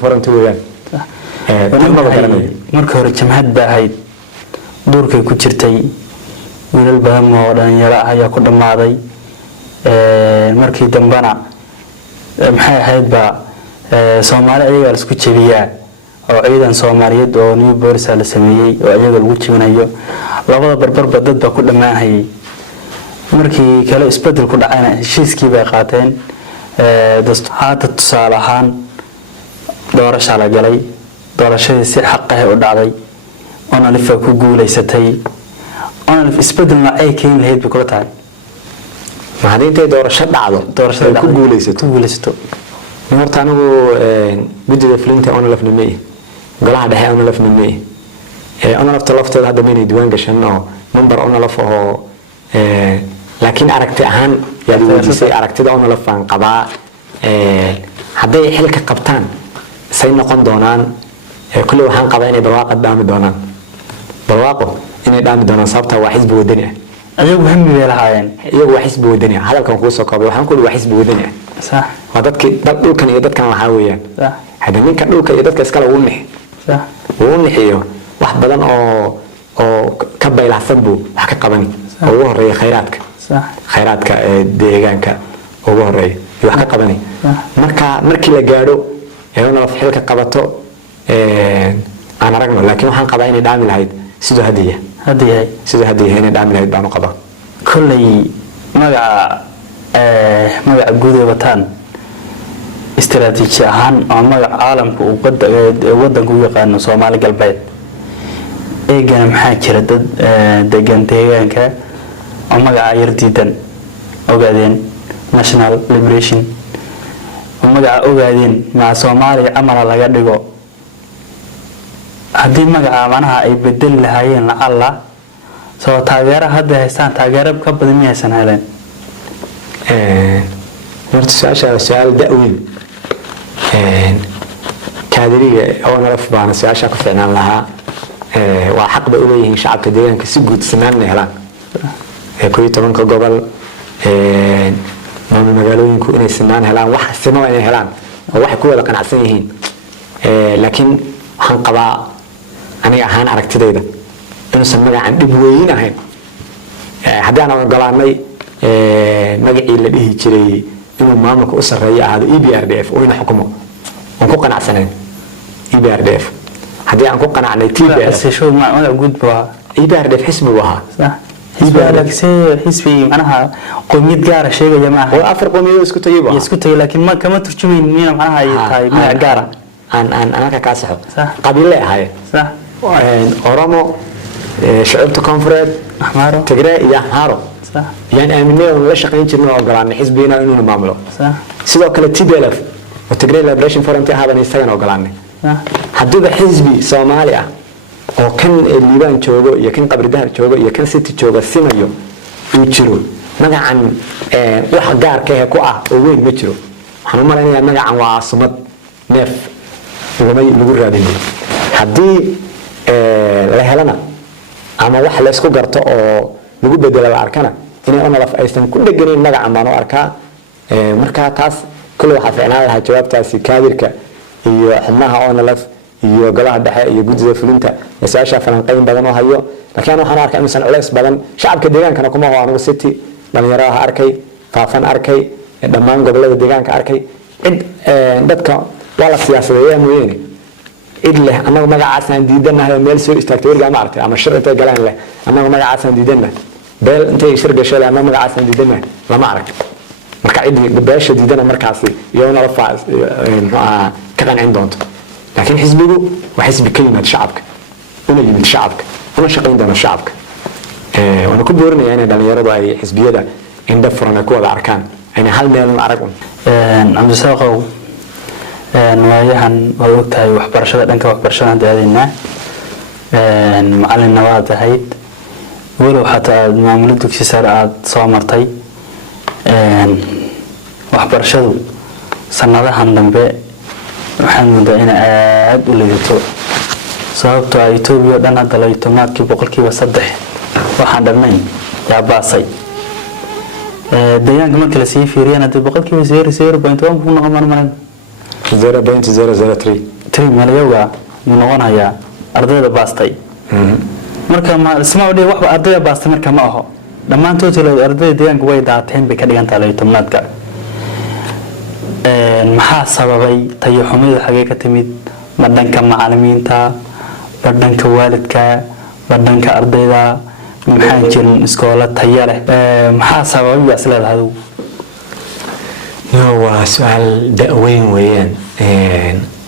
فرنتي ويان marka hore jamhad baa ahayd duurkay ku jirtay wiilal badan oo dhalinyaro ah ayaa ku dhamaaday markii dambana maxay ahayd ba Soomaali ayaga la isku jebiyaa oo ciidan Soomaaliyeed oo new boolice la sameeyay oo ayaga lagu jibinayo labada barbar dad ba ku dhamaanayay markii kale isbedel ku dhacayna heshiiskii bay qaateen hadda tusaale ahaan doorasho la galay doorashadii si xaq ah u dhacday ona lifa ku guuleysatay ona lif isbedel ma ay keen lahayd kula tahay maadintay doorasho doorashada ku guuleysato horta anigu guddiga fulinta ona lafnimay golaha dhexe ona lafnimay ona lafteeda hadda meena diiwaan gashan oo number ona lafaho laakiin aragti ahaan yaa wajisay aragtida ona lafaan qabaa haday xilka qabtaan say noqon doonaan kulli waxaan qabaa inay barwaaqo dhaami doonaan barwaaqo inay dhaami doonaan sababta waa xisbi wadani ah ayagu hammi bay lahaayeen iyagu waa xisbi wadani ah hadalkan ku soo koobay waxaan ku waa xisbi wadani ah صح wadadkii dhulkan iyo dadkan waxa weeyaan صح hada ninka dhulka iyo dadka iskala uu nix صح uu nixiyo wax badan oo ka baylahsan buu wax ka qaban oo ugu horeeyay صح khayraadka deegaanka ugu horeeyay wax ka qabani markii la gaaro ayna xilka qabato aan aragno laakiin waxaan qabaa inay dhaami lahayd sidoo hadiya inay dhaami lahayd baan u qabaa kullay magaca guud ee wataan istiraatiiji ahaan oo magaca caalamka uu wadanku u yaqaan Soomaali galbeed eegana maxaa jira dad deegaan deegaanka oo magaca yar diidan ogaadeen National Liberation magaca ogaadeen ma Soomaali amala laga dhigo hadii magaca manaha ay bedel lahaayeen la Allah soo taageero hadda haystaan taageero ka badan ma haysan heleen horta su'aal da'weyn kaadiriga oo nalaf baana su'aasha ku fiicnaan lahaa waa xaq bay u leeyihiin shacabka deegaanka si guud sinaan helaan kuwi tobanka gobol magaalooyinku inay sinaan helaan wax sinoo inay helaan oo wax ku wada qanacsan yihiin laakiin waxaan qabaa aniga ahaan aragtidayda inuusan magacan dhib weyn ahayn haddii aan ogolaanay magacii la dhihi jiray inuu maamulka u sareeyo ahaado EBRDF oo ina xukumo aan ku qanacsanayn EBRDF haddii aan ku qanacnay TPLF magac guud baa EBRDF xisbi waha صح حزبي معناها قومية جارة شيء يا جماعة وأفر قومية اسكت يبغى يسكت لكن ما كمان ترجمين مين معناها هاي ما جارة أنا كاسحه قبيلة هاي صح أورامو شعبت كونفرد أحمر تجري يا حارو صح يعني أمنية ولا شقين كنا أقولان حزبنا إنه نعمله صح سيدا كلا TPLF وتجري ليبريشن فرنت هذا نستعين أقولان صح حدود حزبي صوماليا oo kan liibaan joogo iyo kan qabri dahar joogo iyo kan city joogo simayo uu jiro magacan wax gaar ka ah ku ah oo weyn ma jiro waxaan u maleynayaa magacan waa sumad neef lagu raadinayo haddii la helana ama wax la isku garto oo lagu bedelo la arkana inay onolaf aysan ku dheganayn magacan baan u arkaa markaa taas kulli waxaa fiicnaan lahaa jawaabtaasi kaadirka iyo xubnaha onolaf iyo golaha dhexe iyo guddiga fulinta su'aasha falanqayn badan oo hayo laakiin waxaan arkaa insan culays badan shacabka deegaankana kuma oo anigu city dhalinyarada arkay faafan arkay dhammaan gobolada deegaanka arkay cid dadka wala siyaasadeeya mooyeen cid leh anagu magacaas aan diidanahay meel soo istaagtay wariga ma artay ama shir intay galaan leh anagu magacaas aan diidanahay beel intay shir gashay ama magacaas aan diidanahay lama arag marka cid beesha diidana markaasi iyona la faas ka qancin doonto لكن حزبه وحزب كلمة شعبك ولا يمد شعبك ولا شقين دون شعبك وانا كل بورنا يعني ده يرضى أي حزبية ده إن دفرنا كوا الأركان يعني هل ما يلون عرقهم عبد الساق نواياهن وقتها وحبر شدة أنك وحبر شدة هذه معلن النواد هيد ولو حتى معاملتك سرعة صامرتي وحبر شدة سنة هندم waxaan moodaa in aad u leeyato sababtoo ah Itoobiya dhan hadda la tomaadkii 3% waxaan dhammayn yaa baasay deegaanka marka la sii fiiriyana 0.0.1 ku noqon marmaan 0.003 3 malyowga mu noqonayaa ardayda baastay marka ma isma wadii waxba ardayda baastay marka ma aho dhammaantood ardayda deegaanka way daateen bay ka dhigan tahay tobnaadka maxaa sababay tayo xumida xagee ka timid ma dhanka macallimiinta ma dhanka waalidka ma dhanka ardayda maxaan jirin iskoola tayo leh maxaa sababay isleedahay waa su'aal da'weyn weeyaan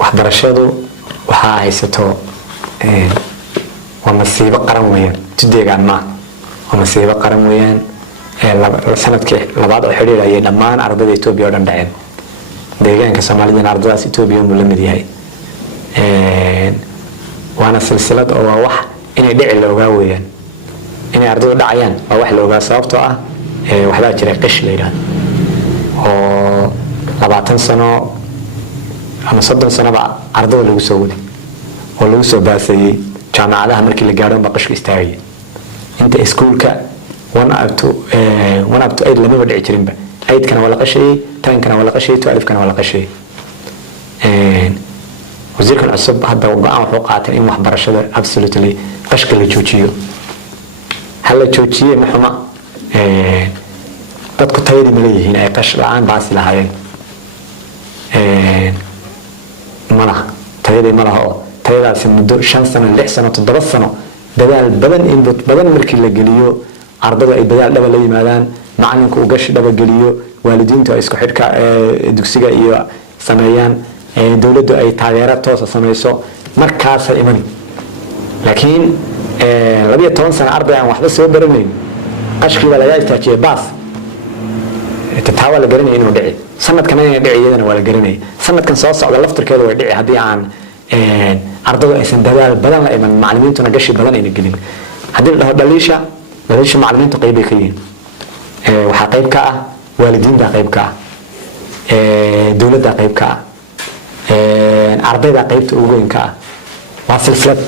waxbarashadu waxaa haysato waa masiibo qaran weeyaan tudeegaan ma waa masiibo qaran weeyaan sanadkii labaad oo xiriir ayay dhammaan ardayda Itoobiya oo dhan dhaceen deegaanka Soomaalida ardaydaas Itoobiya uu la mid yahay waana silsilad oo waa wax inay dhici la ogaa weeyaan inay ardaydu dhacayaan waa wax la ogaa sababtoo ah waxbaa jira qish la yiraahdo oo 20 sano ama 30 sano ba ardayda lagu soo waday oo lagu soo baasayay jaamacadaha markii la gaaro baqashka istaagay inta iskuulka 1 up to 8 lama wada jirin ba 8 kana wala qashay 10 kana wala qashay 12 kana wala qashay wasiirkan cusub hadda go'aan wuxuu qaatay in waxbarashada absolutely qashka la joojiyo hal la joojiyo maxuma dadku tayada ma leeyihiin ay qash la'aan baasi lahaayeen malaha tayada ma laha oo tayadaasi muddo 5 sano 6 sano 7 sano dadaal badan input badan markii la geliyo ardayda ay dadaal dhaba la yimaadaan macalinku uu gash dhaba geliyo waalidiintu ay isku xidhka dugsiga iyo sameeyaan dawladdu ay taageero toos ah sameeyso markaas ay iman laakiin 12 sano arday aan waxba soo baranayn qashkiiba laga istaajiyay baas tataawala garanay inuu dhici sanadkan inay dhiciyadana waa la garanay sanadkan soo socda laftirkeeda way dhici hadii aan ardaydu aysan dadaal badan la iman macallimiintuna gashi badan ayna gelin hadii la dhaho dhaliisha macallimiintu qayb ay ka yihiin waxa qayb ka ah waalidiinta qayb ka ah dawladda qayb ka ah ardayda qaybta ugu weyn ka ah waa silsilad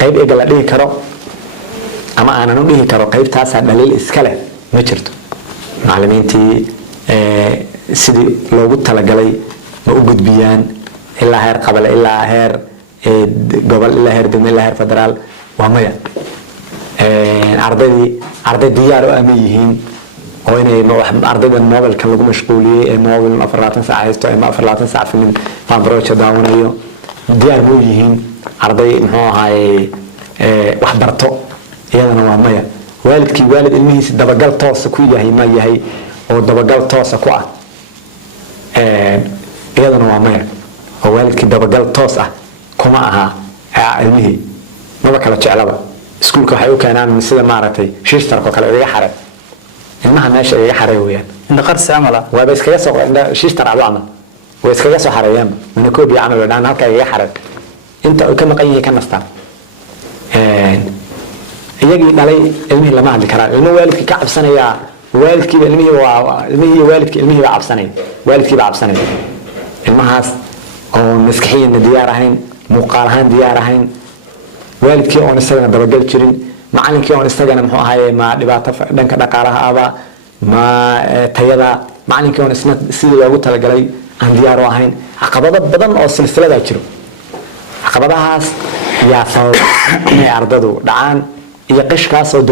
qayb eega la dhihi karo ama aanan u dhihi karo qaybtaas dhaliil iska leh ma jirto macallimiintii sidii loogu talagalay ma u gudbiyaan ilaa heer qabale ilaa heer gobol ilaa heer degmo ilaa heer federaal waa maya arday diyaar oo ama yihiin oo inay ardayda mobilka lagu mashquuliyay ee mobil 24 saac haysto ama 24 saac film fambrocha daawanayo diyaar ma yihiin arday muxuu ahaay wax barto iyadana waa maya waalid ilmihiisa dabagal toos ku yahay ma yahay oo dabagal toos ku ah iyadana waa maya oo waalidkii dabagal toos ah kuma aha ilmihi maba kala jeclaba iskuulka waxay u keenaan sida maaragtay shiishtarka kale iga xaray ilmaha meesha iga xaray weeyaan inta qarsi amala waa bas kaga soo qanda shiishtar adu amal way iskaga soo xareeyaan mana koobi amal wadaan halka iga xaray inta uu ka maqan yahay ka nastaan iyagii dhalay ilmihi lama hadli karaan ilmo waalidkii ka cabsanaya waalidkiiba ilmihi baa cabsanay waalidkii baa cabsanay ilmahaas oo maskaxiyan diyaar ahayn muuqaal ahaan diyaar ahayn waalidkii oo isagana dabagal jirin macallinkii oo isagana muxuu ahaayay ma dhibaato dhanka dhaqaalaha aba ma tayada macallinkii oo isna sidii loogu talagalay aan diyaar u ahayn caqabado badan oo silsilada jiro caqabadahaas yaa sabab inay ardadu dhacaan iyo qishkaas oo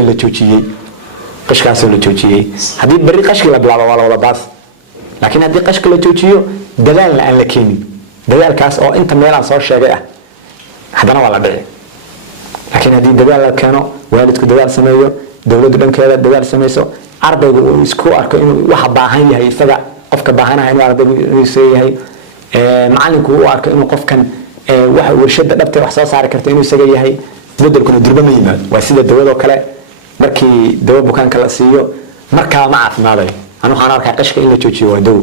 la joojiyay hadii bari qashki la bilaabo waa wada baas laakiin hadii qashka la joojiyo dadaal la aan la keenin dadaalkaas oo inta meelaan soo sheegay ah hadana waa la dhici laakiin hadii dadaal la keeno waalidku dadaal sameeyo dawladdu dhankeeda dadaal sameeyso ardaygu uu isku arko inuu wax baahan yahay isaga qofka baahanahay inuu ardaygu yahay macallinku uu arko inuu qofkan waxa warshada dhabta wax soo saari karto inuu isaga yahay beddelkuna durba ma yimaado waa sida dawladda kale markii dawo bukaanka la siiyo markaa ma caafimaadayo anu waxaan arkaa qashka in la joojiyo waa dawo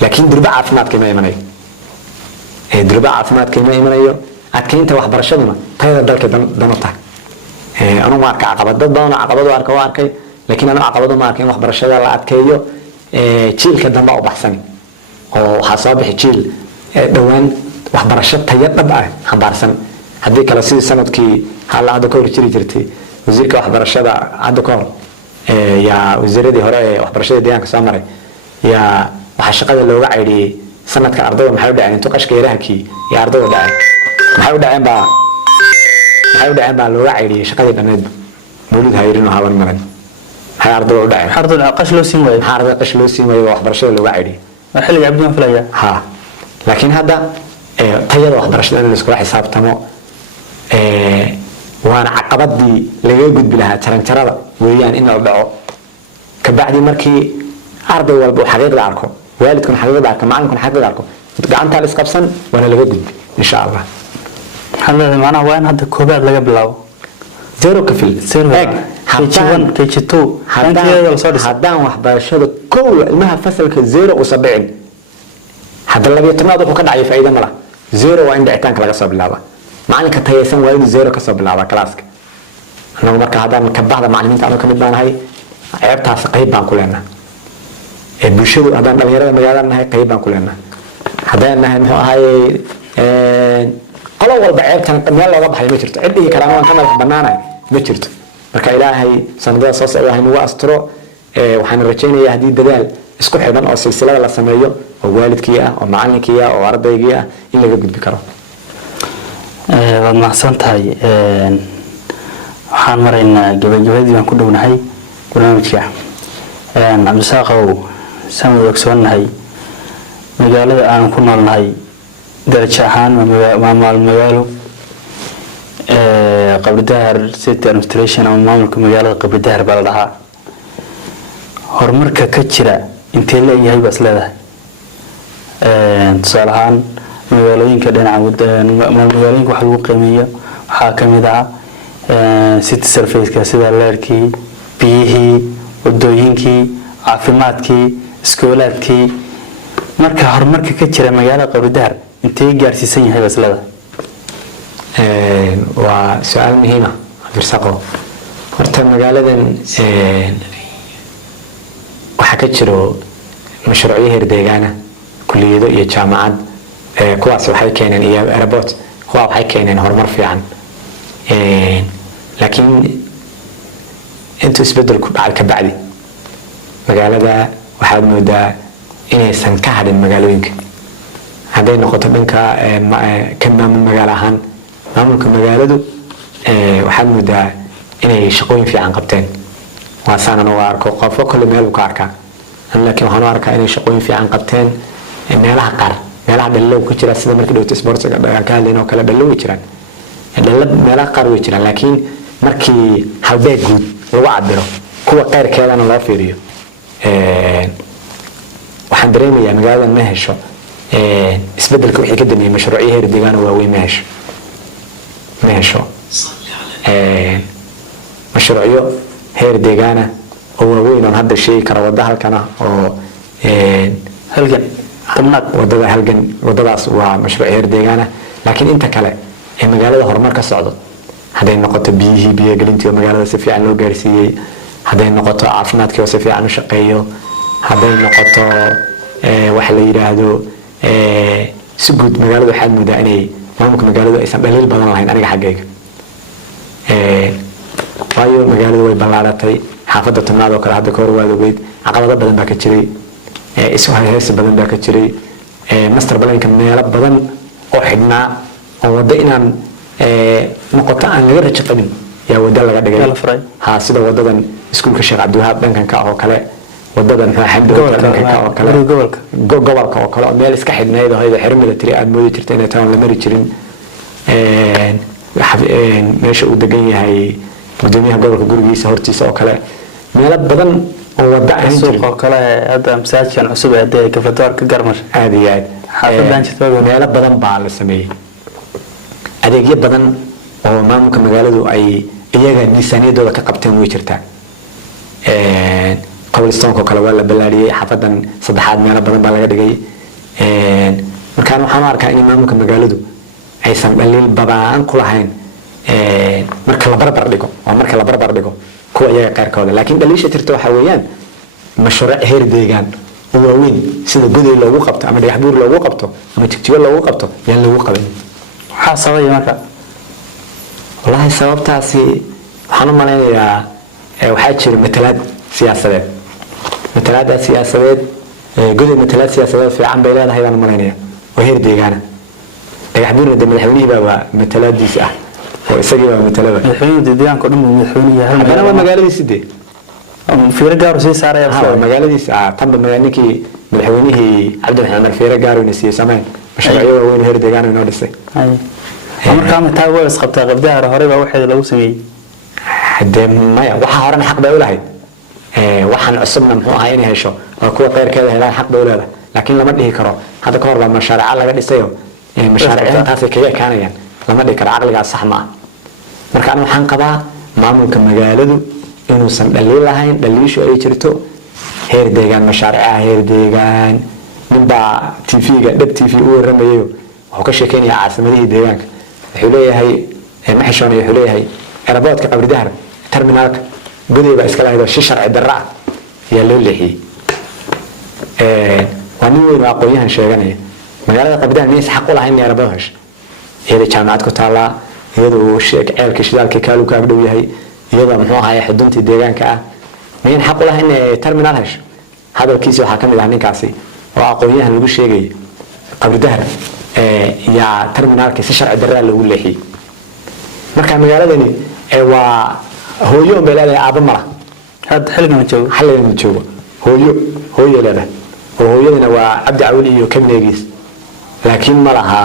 laakiin durba caafimaadka ma imanayo adkeynta waxbarashaduna tayada dalka dano tahay anu ma arka caqabad dad badan caqabado arka waa arkay laakiin anu caqabado ma arka in waxbarashada la adkeeyo jiilka dambe u baxsan oo waxa soo bixi jiil dhawaan waxbarasho tayo dhab ah xambaarsan hadii kala sidii sanadkii halaada ka horjiri jirtay wasiirka waxbarashada hadda ka hor yaa wasiiradii hore waxbarashada deegaanka soo maray yaa waxa shaqada looga cayriyay sanadka ardayda maxay u dhaceen intuu qashka yarahankii iyo ardayda dhaceen maxay u dhaceen baa looga ceyriyay shaqadii dhammeedba mawlid hayrin oo haban maran maxay ardayda u dhaceen ardayda qash loo siin waayo ardayda qash loo siin waayo waxbarashada looga ceyriyay xilliga cabdiyaan filaya ha laakiin hadda tayada waxbarashada in la isku xisaabtamo waana caqabadii laga gudbi lahaa jaranjarada weeyaan in la dhaco kabacdi markii arday walba uu xaqiiqda arko waalidkuna xaqiiqda arko macallinkuna xaqiiqda arko gacanta la isqabsan waana laga gudbi insha Allah hadda macnaha waa in hadda koobaad laga bilaabo zero kafil KG1 haddaan waxbarashada kow ilmaha fasalka zero u sabicin hadda 12aad wuxuu ka dhacay faa'iido ma laha zero waa in dhicitaanka laga soo bilaaba macalinka tayaysan waa inuu zero ka soo bilaaba kalaaska annagu marka haddaan ka bahda macallimiinta anuu ka mid baan ahay ceebtaas qayb baan ku leenahay bulshadu haddaan dhalinyarada magaalada nahay qayb baan ku leenahay haddaan nahay muxuu ahaaye qolo walba ceebtan meel looga baxay ma jirto ciddii kalena waan ka madax bannaanahay ma jirto marka ilaahay sanadada soo socda haynugu astiro waxaan rajaynayaa haddii dadaal isku xidhan oo silsilada la sameeyo oo waalidkii ah oo macallinkii ah oo ardaygii ah in laga gudbi karo waad mahadsan tahay waxaan maraynaa gabagabadii baan ku dhownahay barnaamijka cabdisaaqow saan wada ogsoonahay magaalada aan ku noolnahay darajo ahaan waa magaalo qabridahar city administration ama maamulka magaalada qabridahar baa la dhahaa horumarka ka jira intee leeyahay baas leedahay tusaale ahaan magaalooyinka dhinaca magaalooyinka waxa lagu qiimeeyo waxaa ka mid ah city surface-ka sida leerkii biyihii wadooyinkii caafimaadkii iskoolaadkii marka horumarka ka jira magaalada qabridahar intee gaarsiisan yahay baas leedahay waa su'aal muhiim ah firsaqo horta magaaladan waxa ka jiro mashruucyo heer deegaana kulliyado iyo jaamacad kuwaas waxay keeneen iyo airport kuwa waxay keeneen horumar fiican laakiin intuu isbedel ku dhacay ka bacdi magaalada waxaad moodaa inaysan ka hadhin magaalooyinka hadday noqoto dhanka ka maamul magaalo ahaan maamulka magaaladu waxaad moodaa inay shaqooyin fiican qabteen waa saanan u arko qofo kale meel uu ka arkaa laakiin waxaan u arkaa inay shaqooyin fiican qabteen meelaha qaar meelaha dhalilow ku jira sida markii dhowto sportsiga ka hadlayn oo kale dhalilow way jiraan meelaha qaar way jiraan laakiin markii halbeeg guud lagu cabiro kuwa qayrkeedana loo fiiriyo waxaan dareemayaa magaalada ma hesho isbedelka wixii ka dambeeyay mashruucyo heer deegaan oo waaweyn ma hesho mashruucyo heer deegaana oo waaweyn oo hadda sheegi kara wada halkana oo halgan tamnaad wadada halgan wadadaas waa mashruuc heer deegaana laakiin inta kale ee magaalada horumar ka socdo hadday noqoto biyihii biyo gelintii oo magaalada si fiican loo gaarsiiyey hadday noqoto caafimaadkii oo si fiican u shaqeeyo hadday noqoto waxa la yiraahdo si guud magaalada waxaad moodaa inay maamulka magaaladu aysan dhaliil badan lahayn aniga xaggayga waayo magaaladu way ballaaratay xaafadda tobnaad oo kale hadda kahor waad ogeyd caqabado badan baa ka jiray isu heesi badan baa ka jiray master balanka meelo badan oo xidhnaa oo waddo inaan noqoto aan laga rajo qabin yaa waddo laga dhigay ha sida wadadan iskuulka sheekh cabdiwahaab dhankan ka oo kale wadadan xamdowga dhankan ka oo kale gobolka oo kale meel iska xidhnayd oo hayda xirmada tiri aad moodi jirtay inay taan la mari jirin meesha uu degan yahay gudoomiyaha gobolka gurigiisa hortiisa oo kale meelo badan oo wada aan suuq oo kale hadda masaajidkan cusub ee kafatoorka garmash aad iyo aad xaafadan jirta meelo badan baa la sameeyay adeegyo badan oo maamulka magaaladu ay iyaga miisaaniyadooda ka qabteen way jirtaa cobblestone oo kale waa la balaariyay xaafadan saddexaad meelo badan baa laga dhigay markaan waxaan arkaa in maamulka magaaladu aysan dhaliil badan ku lahayn marka la barbar dhigo kuwa iyaga qaarkooda laakiin dhaliisha jirta waxa weeyaan mashruuc heer deegaan oo waaweyn sida goday loogu qabto ama dhagax buur loogu qabto ama jigjigo loogu qabto yaan lagu qaban waxaa sababay marka wallahi sababtaasi waxaan u malaynayaa waxaa jira matalaad siyaasadeed goday matalaad siyaasadeed fiican bay leedahay baan malaynaya oo heer deegaana dhagax buurna de madaxweynihii baa matalaadiisa ah oo isagii baa matalaba madaxweynaha deegaanka dhan uu madaxweynaha hal haddana waa magaaladiisa de fiiro gaar sii saaraya magaaladiisa tanba ninkii madaxweynihii cabdi maxamed mar fiiro gaar uu siiyay sameyn mashruucyo waaweyn heer deegaan inoo dhisay markaa mataa waa isqabtaa qabdaha hore baa waxeeda lagu sameeyay hadee maya waxa horena xaq bay u lahayd waxaan cusubna muxuu ahaa inay hesho oo kuwa qeyrkeeda helaan xaq bay u leedahay laakiin lama dhihi karo hadda ka hor baa mashaariic laga dhisayo mashaariicdaas kaga ekaanayaan lama dhihi karo caqligaas sax ma ah marka anigu waxaan qabaa maamulka magaaladu inuusan dhaliil lahayn dhaliishu ay jirto heer deegaan mashaariicaha heer deegaan ninbaa tv-ga dhab tv u waramayo wuxuu ka sheekeynaya caasimadihii deegaanka wuxuu leeyahay ma xishoonay wuxuu leeyahay airportka qabri dahar terminaalka goday baa iska lahayd oo si sharci darro ah ayaa loo leexiyey waa nin weyn oo aqoon-yahan sheeganaya magaalada qabri dahar miyaysa xaq u lahayn inay airport hesho iyada jaamacad ku taallaa iyadoo ceelkii shidaalkii kaalu ka agdhow yahay iyadoo muxuu ahaay xuduntii deegaanka ah miyan xaq u lahayn inay terminaal hesho hadalkiisi waxaa ka mid ah ninkaasi oo aqoon-yahan lagu sheegaya qabri dahar yaa terminaalkii si sharci darraa loogu leexiyey marka magaaladani waa hooyo bay leedahay aabba mala hadda xilligan joogo hooyo leedahay oo hooyadana waa cabdi cawli iyo kabneegiis laakiin ma laha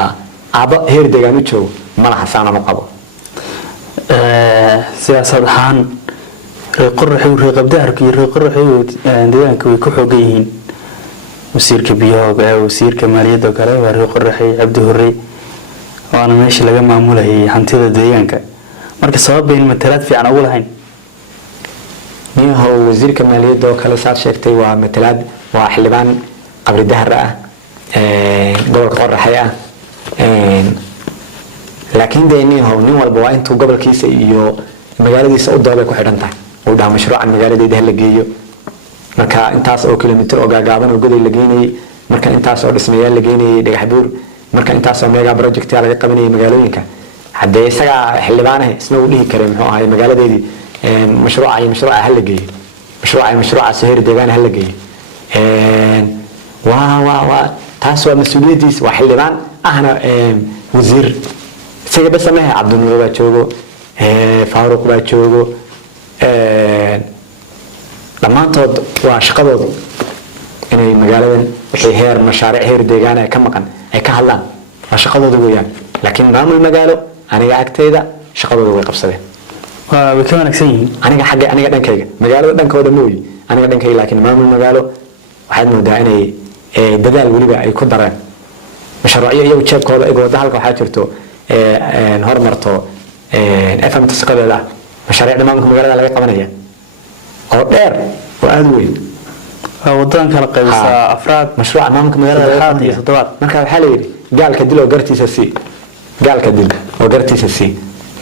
aabba heer deegaan u joogo ma laha saanan u qabo siyaasad ahaan reer qabdaharka iyo reer qoraxew deegaanka way ku xoogan yihiin wasiirka biyaha wasiirka maaliyadda kale waa reer qoraxey cabdi hore waana meesha laga maamulayay hantida deegaanka marka sabab bayn matalaad fiican ugu lahayn niyahow wasiirka maaliyadda oo kale saad sheegtay waa matalaad waa xildhibaan qabri dahar ah gobolka qoraxey ah laakiin dee niyahow nin walba waa intuu gobolkiisa iyo magaaladiisa u doobay ku xidhan tahay uu dhaha mashruucan magaaladeeda hala geeyo marka intaas oo kilomitir oo gaagaaban oo goday la geynayay marka intaas oo dhismayaal la geynayay dhagax buur marka intaas oo mega project laga qabanayay magaalooyinka haddee isagaa xildhibaanaha isna uu dhihi karay muxuu ahaay magaaladeedii mashruuca hala geeyo mashruucaas heer deegaan hala geeyo waa taas waa mas-uuliyadiisa waa xildhibaan ahna wasiir isaga bas sameeya cabdinuur baa joogo faaruq baa joogo dhammaantood waa shaqadoodu inay magaaladan wixii heer mashaariic heer deegaan ay ka maqan ay ka hadlaan waa shaqadoodu weeyaan laakiin maamul magaalo aniga agtayda shaqadooda way qabsadeen way ka wanaagsan yihiin aniga dhankayga magaalada dhankooda mooyi aniga dhankayga laakiin maamul magaalo waxaad moodaa inay dadaal weliba ay ku dareen mashruucyo iyagu jeebkooda iyagu wadda halka waxaa jirto hormarto fm tasaqadeeda mashaariicda maamulka magaalada laga qabanaya oo dheer oo aada weyn wadadan kala qaybisaa afraad mashruuca maamulka magaalada iyo toddobaad marka waxaa la yidhi gaalka dil oo gartiisa sii gaalka dil oo gartiisa sii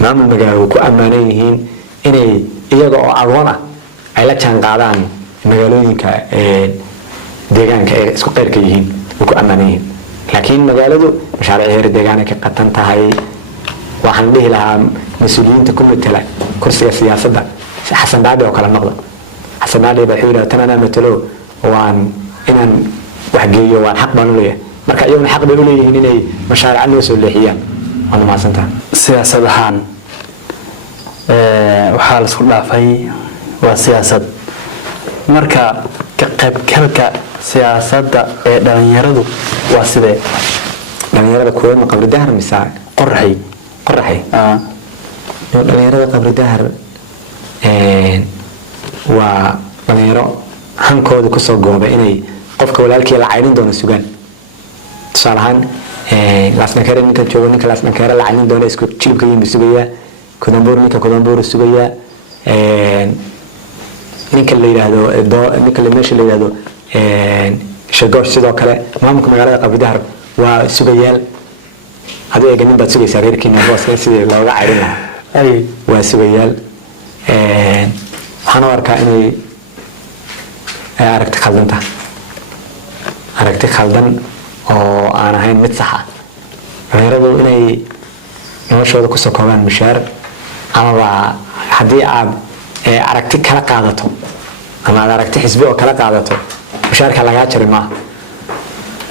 maamul magaalo ku ammaanan yihiin inay iyaga oo agoon ah ay la jaan qaadaan magaalooyinka deegaanka ee isku qeyrka yihiin way ku ammaanan yihiin laakiin magaaladu mashaariic heer deegaan ay ka qatan tahay waxaan dhihi lahaa mas-uuliyiinta ku matala kursiga siyaasadda xasan dhaadhi oo kale noqda xasan dhaadhi baa wuxuu yidhaha tan anaa matalo waan inaan wax geeyo waan xaq baan u leeyahay marka iyaguna xaq bay u leeyihiin inay mashaariica noo soo leexiyaan waa mahadsantaha siyaasad ahaan waxaa la isku dhaafay waa siyaasad marka ka qaybgalka siyaasadda ee dhalinyaradu waa sidee dhalinyarada kuwa ma qabri dahar mise qoraxay dhalinyarada qabri dahar waa dhalinyaro hankooda kusoo gooba inay qofka walaalkii la caynin doono sugaan tusaale ahaan laasdhankeere ninka joogo ninka laasdhankeere la caynin doono isku jilibka yimbi sugayaa kudambuur ninka kudambuur sugayaa ninka la yiraahdo meesha la yiraahdo shagoosh sidoo kale maamulka magaalada qabri dahar waa sugayaal aduu eega nin baad sugaysaa reerkiina booska sidii looga cayrin lahaa waa sugayaal waxaan u arkaa inay aragti khaldan oo aan ahayn mid sax ah dhalinyaradu inay noloshooda kusoo koobaan mushaar amaba haddii aad aragti kala qaadato ama aad aragti xisbi oo kala qaadato mushaarka lagaa jaray maaha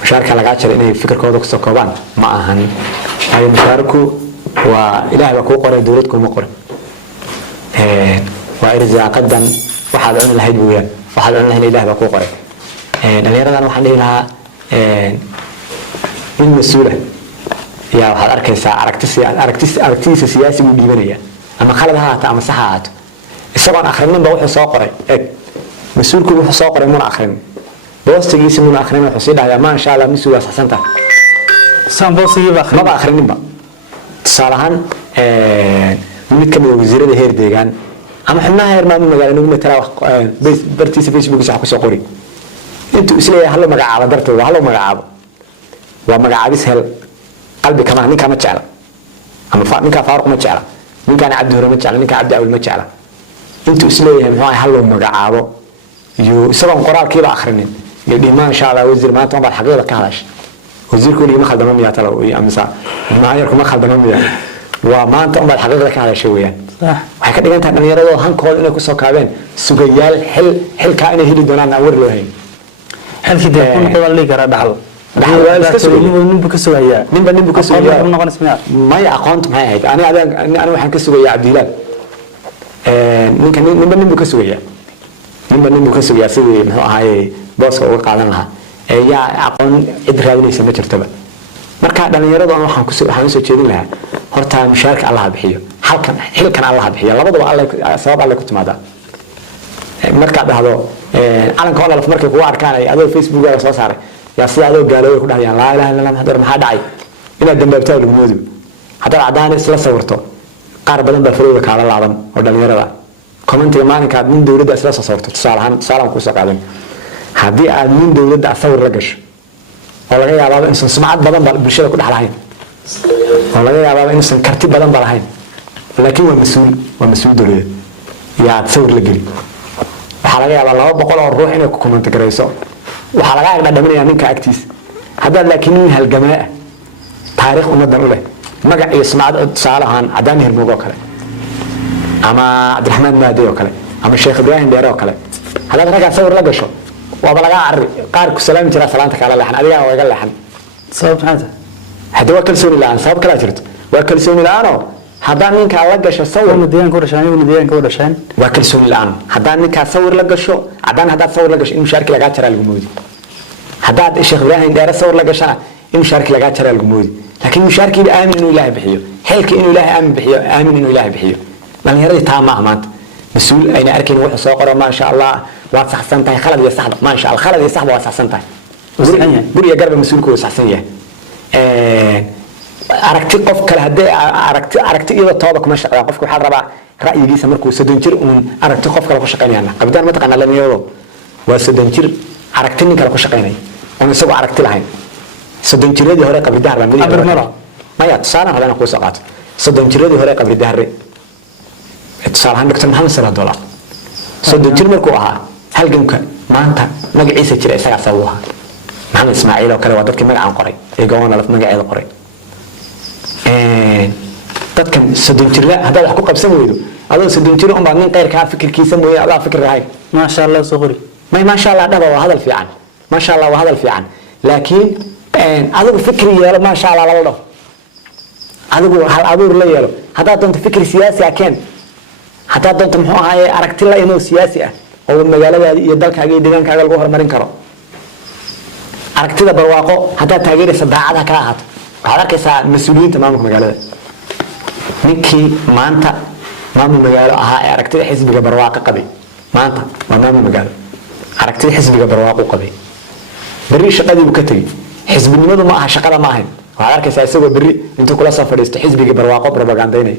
mushaarka lagaa jaray inay fikirkooda kusoo koobaan ma ahan ay mushaarku waa ilaahay baa kuu qoray dowlad kuma qorin waa irsaaqadan waxaad cuni lahayd weeyaan waxaad cuni lahayd ilaahay baa kuu qoray dhalinyaradan waxaan dhihi lahaa in mas-uula yaa waxaad arkaysaa aragtidiisa siyaasigu dhiibanaya ama khalad ha ahaato ama sax ha ahaato isagoon akhrininba wuxuu soo qoray eg mas-uulku wuxuu soo qoray muna akhrin boostigiisi muna akhrin wuxuu sii dhahayaa maa insha allah mas-uul waa saxsanta maba akhrininba tusaale ahaan mid ka mid a wasiirada heer deegaan ama xubnaha heer maamul magaalo nagu matalaa bartiisa facebookiisa wax kusoo qori intuu isleeyahay hallo magacaabo darteed hallo magacaabo waa magacaabis hel qalbi kama ninka ma jecla ama ninka faaruq ma jecla ninka cabdi hore ma jecla ninka cabdi awil ma jecla intuu isleeyahay muxuu ahay hallo magacaabo iyo isagoon qoraalkiiba akhrinin yidhi ma insha allah wasiir maanta baad xaqiiqda ka hadashay wasiirku weli ma khaldama miyaa talo amsa maayarku ma khaldama miyaa waa maanta baad xaqiiqda ka hadashay weeyaan waxay ka dhigan tahay dhalinyarada hankooda inay kusoo kaabeen sugayaal xilkaa inay heli doonaan aan war loo hayn xilkii dee ku noqda la kara dhaxal ninbu ka sugayaa ninbu ka sugayaa maya aqoontu maxay ahayd ani waxaan ka sugayaa cabdilaal ninbu ka sugayaa ninbu ka sugayaa sidii muxuu ahaaye booska uga qaadan lahaa yaa aqoon cid raadinaysa ma jirtaba marka dhalinyaradu waxaan usoo jeedin lahaa horta mushaarka allaha bixiyo xilkan allaha bixiyo labadaba sabab alle ku timaadaa markaad dhahdo calanka onalaf markay kugu arkaan ay adoo facebookaga soo saaray yaa sida adoo gaalooya ku dhahayaan laa ilaha illallah maxamed maxaa dhacay inaad dambaabtaa lagu moodo haddaad cadaan isla sawirto qaar badan baa farooda kaala laaban oo dhalinyarada commentiga maalinkaad nin dowladda isla soo sawirto tusaalaan kuusoo qaadan haddii aad nin dowladda sawir la gasho oo laga yaabaaba inuusan sumcad badan ba bulshada ku dhex lahayn oo laga yaabaaba inuusan karti badan ba lahayn laakiin waa mas-uul dowladeed yaad sawir la geli waxaa laga yaabaa 200 oo ruux inay ku comment garayso waxaa laga dhadhaminayaa ninka agtiisa haddaad laakiin nin halgamaa ah taariikh ummadan u leh magac iyo sumcad tusaale ahaan cadaan hirmoogo oo kale ama cabdiraxmaan maade oo kale ama sheekh ibraahim dheere oo kale haddaad raggaa sawir la gasho waaba lagaa carri qaar ku salaami jiraa salaanta kaala leexan adigana waa iga leexan sabab maxaata hadda waa kalsooni la-aan sabab kalaa jirto waa kalsooni la-aanoo haddaan ninkaa la gasho sawir waa kalsooni la-aan haddaan ninkaa sawir la gasho haddaan haddaad sawir la gasho in mushaarki lagaa jaraa lagu moodi haddaad sheekh ibraahim dheere sawir la gashana in mushaarki lagaa jaraa lagu moodi laakiin mushaarkiiba aamin inuu ilaahay bixiyo xilki inuu ilaahay aamin inuu ilaahay bixiyo dhalinyaradii taa maaha maanta mas-uul ayna arkayn wuxuu soo qoro maasha allah waad saxsan tahay khalad iyo saxba maasha allah khalad iyo saxba waad saxsan tahay guriga garba mas-uulku wuu saxsan yahay aragti qof kale haddii aragti iyadoo tooba kuma shaqeeyaan qofku waxaa rabaa ra'yigiisa markuu 30 jir uun aragti qof kale ku shaqeynayaan qabdaan ma taqaanaa dhalinyaradu waa 30 jir aragti nin kale ku shaqeynaya oo isagoo aragti lahayn 30 jiradii hore qabri dahar baa maya tusaale hadana ku soo qaato 30 jiradii hore qabri dahar tusaale ahaan dr maxamed salaad dollar 30 jir markuu ahaa halganka maanta magaciisa jira isaga sabab u ahaa maxamed ismaaciil oo kale waa dadkii magacaan qoray ee go'aana laf magaceeda qoray dadkan 30 jir haddaad wax ku qabsan weydo adoo 30 jir unbaad nin qeyrkaa fikirkiisa mooye adaa fikir lahayn maasha allah soo qori maasha allah dhaba waa hadal fiican maasha allah waa hadal fiican laakiin adigu fikri yeelo maasha allah laba dhaw adigu hal abuur la yeelo haddaad doonto fikir siyaasi ah keen haddaad doonto muxuu ahaaye aragti la inoo siyaasi ah oo magaaladaada iyo dalkaaga iyo deegaankaaga lagu horumarin karo aragtida barwaaqo haddaad taageeraysa daacada ka ahaato waxaad arkaysaa mas-uuliyiinta maamulka magaalada ninkii maanta maamul magaalo ahaa ee aragtida xisbiga barwaaqo qabay maanta waa maamul magaalo aragtida xisbiga barwaaqo qabay berri shaqadii buu ka tegey xisbinimadu ma aha shaqada ma ahayn waxaad arkaysaa isagoo berri intuu kula soo fadhiisto xisbiga barwaaqo propagandaynaya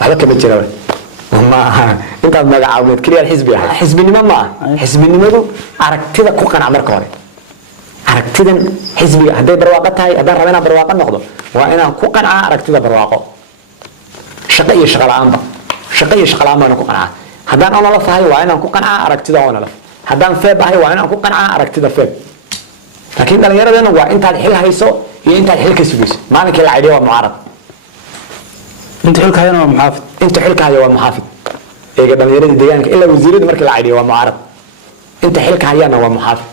waxba kama jira ma aha intaad magacaabeed keliya xisbi ah xisbinimo ma aha xisbinimadu aragtida ku qanac marka hore aragtidan xisbiga hadday barwaaqo tahay haddaan raba inaan barwaaqo noqdo waa inaan ku qancaa aragtida barwaaqo shaqo iyo shaqo la-aan baan ku qancaa haddaan onolaf ahay waa inaan ku qancaa aragtida onolaf haddaan feeb ahay waa inaan ku qancaa aragtida feeb laakiin dhalinyaradeenna waa intaad xil hayso iyo intaad xil ka sugayso maalinkii la caydhiyo waa mucaarad inta xilka hayana waa muxaafid inta xilka haya waa muxaafid eega dhalinyaradii deegaanka ilaa wasiirada markii la caydhiyo waa mucaarad inta xilka hayana waa muxaafid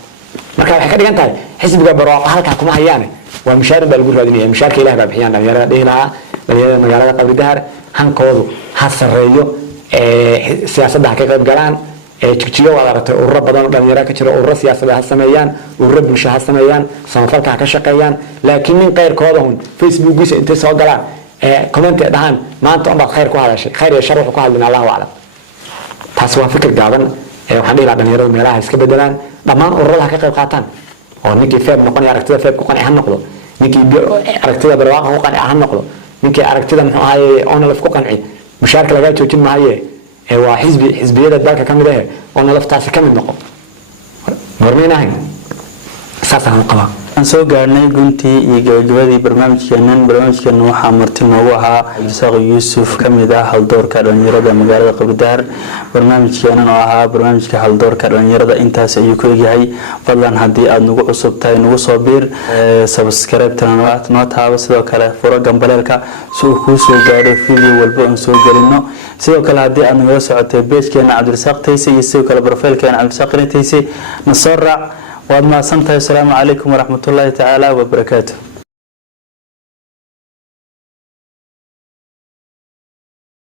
marka waxay ka dhigan tahay xisbiga barwaaqo halka kuma hayaan waa mushaar baa lagu raadinaya mushaarka Ilaahay baa bixiyaan dhalinyarada dhinaca dhalinyarada magaalada Qabri Dahar hankoodu ha sareeyo siyaasadda ka qayb galaan jigjiga wada aragtay ururo badan oo dhalinyaro ka jira ururo siyaasadeed ha sameeyaan ururo bulsho ha sameeyaan samafalka ka shaqeeyaan laakiin nin qeyrkooda hun Facebook-giisa intay soo galaan comment dhahan maanta on baad khayr ku hadashay khayr iyo shar wuxuu ku hadlina Allahu a'lam taas waa fikir gaaban waxaan dhihi lahaa dhalinyarada meelaha iska bedelaan dhammaan ururada ka qayb qaataan oo ninkii feeb noqon aragtida feeb ku qanci ha noqdo ninkii aragtida barwaaqo ku qanci ha noqdo ninkii aragtida muxuu ahaayay on laf ku qanci mushaarka laga joojin maayo waa xisbiyada dalka kamid ah oo nalaftaasi kamid noqon marmeenahay saasaan qaba aan soo gaarnay guntii iyo gabagabadii barnaamijkeenan waxaa marti noogu ahaa Cabdirasaaq Yuusuf kamid ah haldoorka dhalinyarada magaalada Qabri Dahar barnaamijkeenan oo ahaa barnaamijka haldoorka dhalinyarada intaas ayuu ku egyahay fadlan haddii aad nagu cusub tahay nagu soo biir subscribe-tana noo taabo sidoo kale furo gambaleelka si uu kuu soo gaaro video walba aan soo gelino sidoo kale haddii aad nagala socotay page-keena Cabdirasaaq Tayse iyo sidoo kale profile-keena Cabdirasaaq Tayse na soo raac waad ma santahay. Assalaamu calaykum waraxmatullaahi tacaala wabarakaatuh.